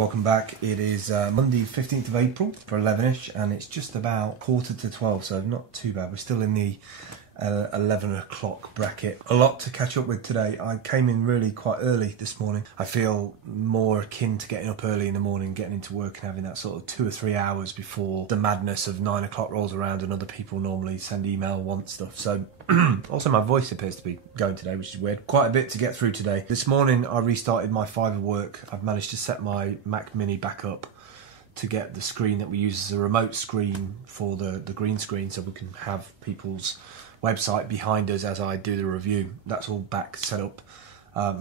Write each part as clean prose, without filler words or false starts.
welcome back. It is Monday 15th of April for elevenish, and it's just about 11:45, so not too bad. We're still in the 11 o'clock bracket. A lot to catch up with today. I came in really quite early this morning. I feel more akin to getting up early in the morning, getting into work and having that sort of 2 or 3 hours before the madness of 9 o'clock rolls around and other people normally send email, want stuff. So also my voice appears to be going today, which is weird. Quite a bit to get through today. This morning I restarted my Fiverr work. I've managed to set my Mac Mini back up to get the screen that we use as a remote screen for the green screen, so we can have people's website behind us as I do the review. That's all back set up.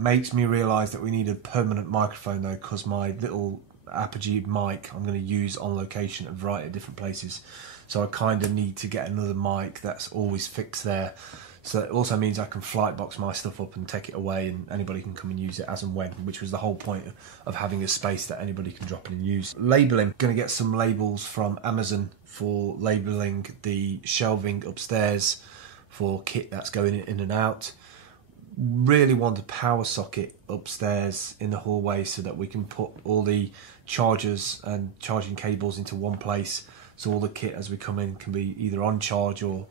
Makes me realise that we need a permanent microphone though, because my little Apogee mic I'm going to use on location at a variety of different places. So I kind of need to get another mic that's always fixed there. So it also means I can flight box my stuff up and take it away, and anybody can come and use it as and when, which was the whole point of having a space that anybody can drop in and use. Labelling. Going to get some labels from Amazon for labelling the shelving upstairs for kit that's going in and out. Really want a power socket upstairs in the hallway so that we can put all the chargers and charging cables into one place, so all the kit as we come in can be either on charge or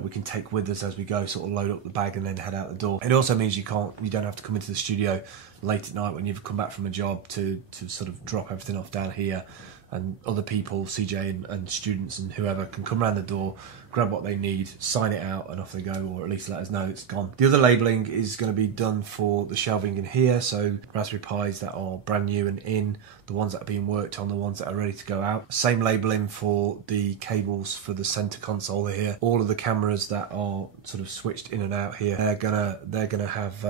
we can take with us as we go, sort of load up the bag and then head out the door. It also means you don't have to come into the studio late at night when you've come back from a job to sort of drop everything off down here, and other people, CJ and students and whoever, can come around the door, grab what they need, sign it out, and off they go, or at least let us know it's gone. The other labelling is going to be done for the shelving in here, so Raspberry Pis that are brand new and in, the ones that are being worked on, the ones that are ready to go out. Same labelling for the cables for the centre console here. All of the cameras that are sort of switched in and out here, they're gonna have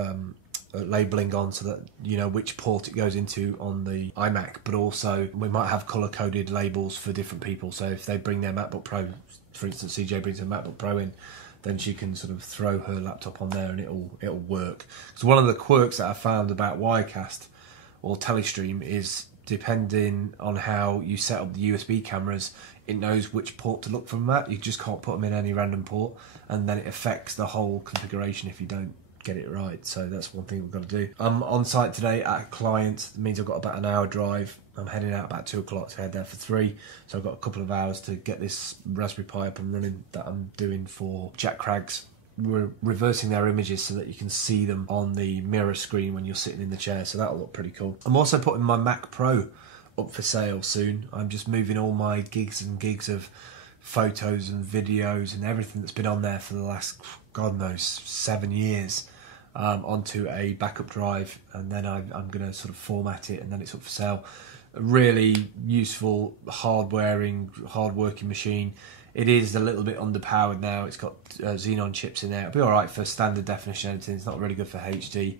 labelling on so that you know which port it goes into on the iMac, but also we might have colour-coded labels for different people. So if they bring their MacBook Pro, for instance, CJ brings a MacBook Pro in, then she can sort of throw her laptop on there and it'll work. So one of the quirks that I found about Wirecast or Telestream is, depending on how you set up the USB cameras, it knows which port to look from that. You just can't put them in any random port, and then it affects the whole configuration if you don't get it right. So that's one thing we've got to do. I'm on site today at a client. It means I've got about an hour drive. I'm heading out about 2 o'clock to head there for 3, so I've got a couple of hours to get this Raspberry Pi up and running that I'm doing for Jack Crags. We're reversing their images so that you can see them on the mirror screen when you're sitting in the chair, so that'll look pretty cool. I'm also putting my Mac Pro up for sale soon. I'm just moving all my gigs and gigs of photos and videos and everything that's been on there for the last, God knows, 7 years onto a backup drive, and then I'm going to sort of format it, and then it's up for sale. A really useful, hard-working machine. It is a little bit underpowered now. It's got Xenon chips in there. It'll be alright for standard definition editing. It's not really good for HD.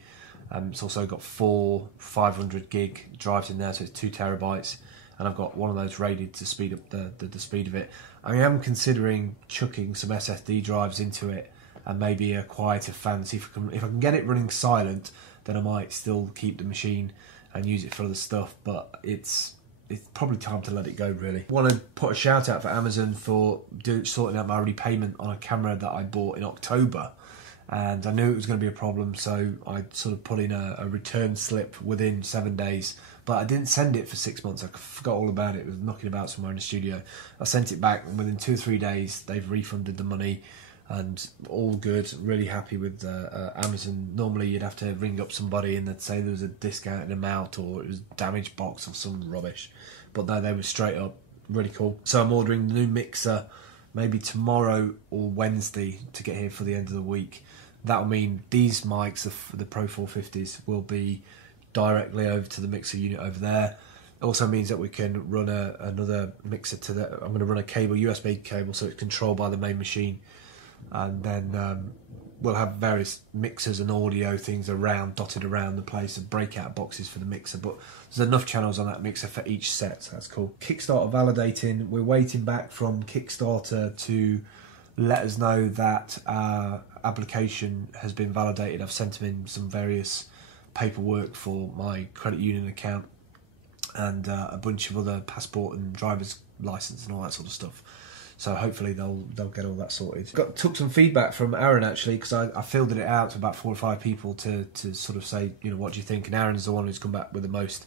It's also got 4 500 gig drives in there, so it's 2 terabytes. And I've got one of those rated to speed up the speed of it. I am considering chucking some SSD drives into it and maybe a quieter fan. See if I can get it running silent, then I might still keep the machine and use it for other stuff, but it's probably time to let it go, really. I want to put a shout out for Amazon for sorting out my repayment on a camera that I bought in October, and I knew it was going to be a problem, so I sort of put in a return slip within 7 days, but I didn't send it for 6 months. I forgot all about it. It was knocking about somewhere in the studio. I sent it back, and within 2 or 3 days they've refunded the money, and all good. Really happy with Amazon. Normally you'd have to ring up somebody and they'd say there was a discounted amount or it was damaged box or some rubbish, but no, they were straight up. Really cool. So I'm ordering the new mixer maybe tomorrow or Wednesday to get here for the end of the week. That'll mean these mics, the Pro 450s, will be directly over to the mixer unit over there. It also means that we can run another mixer to the... I'm going to run a cable, USB cable, so it's controlled by the main machine. And then we'll have various mixers and audio things dotted around the place, and breakout boxes for the mixer, but there's enough channels on that mixer for each set, so that's cool. Kickstarter validating. We're waiting back from Kickstarter to let us know that our application has been validated. I've sent them in some various paperwork for my credit union account and a bunch of other passport and driver's license and all that sort of stuff. So hopefully they'll get all that sorted. Took some feedback from Aaron actually, because I fielded it out to about 4 or 5 people to sort of say, you know, what do you think? And Aaron's the one who's come back with the most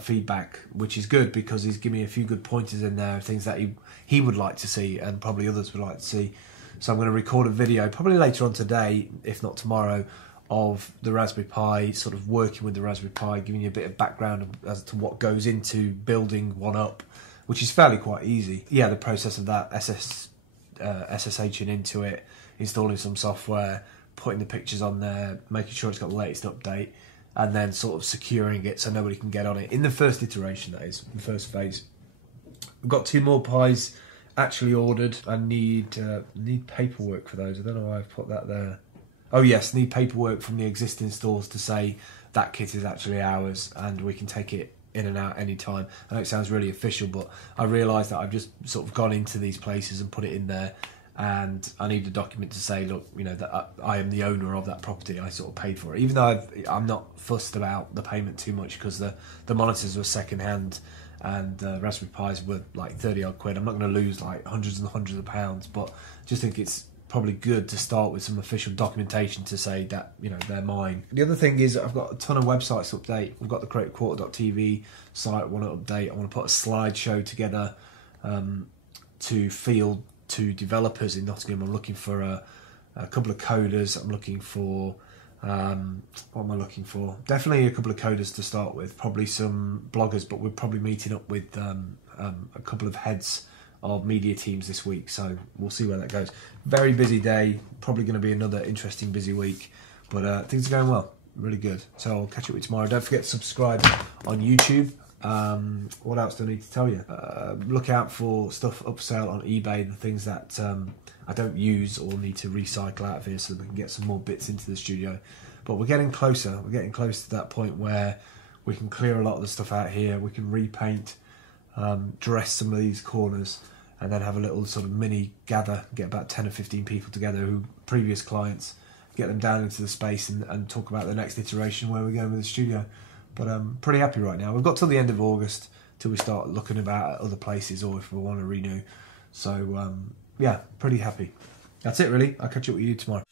feedback, which is good because he's given me a few good pointers in there, things that he would like to see and probably others would like to see. So I'm going to record a video probably later on today, if not tomorrow, of the Raspberry Pi, sort of working with the Raspberry Pi, giving you a bit of background as to what goes into building one up, which is fairly quite easy. Yeah, the process of that, SSHing into it, installing some software, putting the pictures on there, making sure it's got the latest update, and then sort of securing it so nobody can get on it. In the first iteration, that is, the first phase. We've got 2 more Pis actually ordered. I need paperwork for those. I don't know why I've put that there. Oh yes, need paperwork from the existing stores to say that kit is actually ours and we can take it in and out any time. I know it sounds really official, but I realise that I've just sort of gone into these places and put it in there, and I need a document to say, look, you know, that I am the owner of that property. I sort of paid for it, even though I'm not fussed about the payment too much because the monitors were second hand and the Raspberry Pis were like 30 odd quid. I'm not going to lose like hundreds and hundreds of pounds, but I just think it's probably good to start with some official documentation to say that, you know, they're mine. The other thing is I've got a ton of websites to update. We've got the creativequarter.tv site I want to update. I want to put a slideshow together to field to developers in Nottingham. I'm looking for a couple of coders. I'm looking for what am I looking for? Definitely a couple of coders to start with, probably some bloggers, but we're probably meeting up with a couple of heads of media teams this week, so we'll see where that goes. Very busy day, probably going to be another interesting busy week, but things are going well, really good. So I'll catch up with you tomorrow. Don't forget to subscribe on YouTube. What else do I need to tell you? Look out for stuff up sale on eBay, the things that I don't use or need to recycle out of here so that we can get some more bits into the studio. But we're getting closer. We're getting close to that point where we can clear a lot of the stuff out here. We can repaint, dress some of these corners, and then have a little sort of mini gather, get about 10 or 15 people together who previous clients, get them down into the space and talk about the next iteration where we're going with the studio. But I'm pretty happy right now. We've got till the end of August till we start looking about at other places or if we want to renew. So yeah, pretty happy. That's it really. I'll catch up with you tomorrow.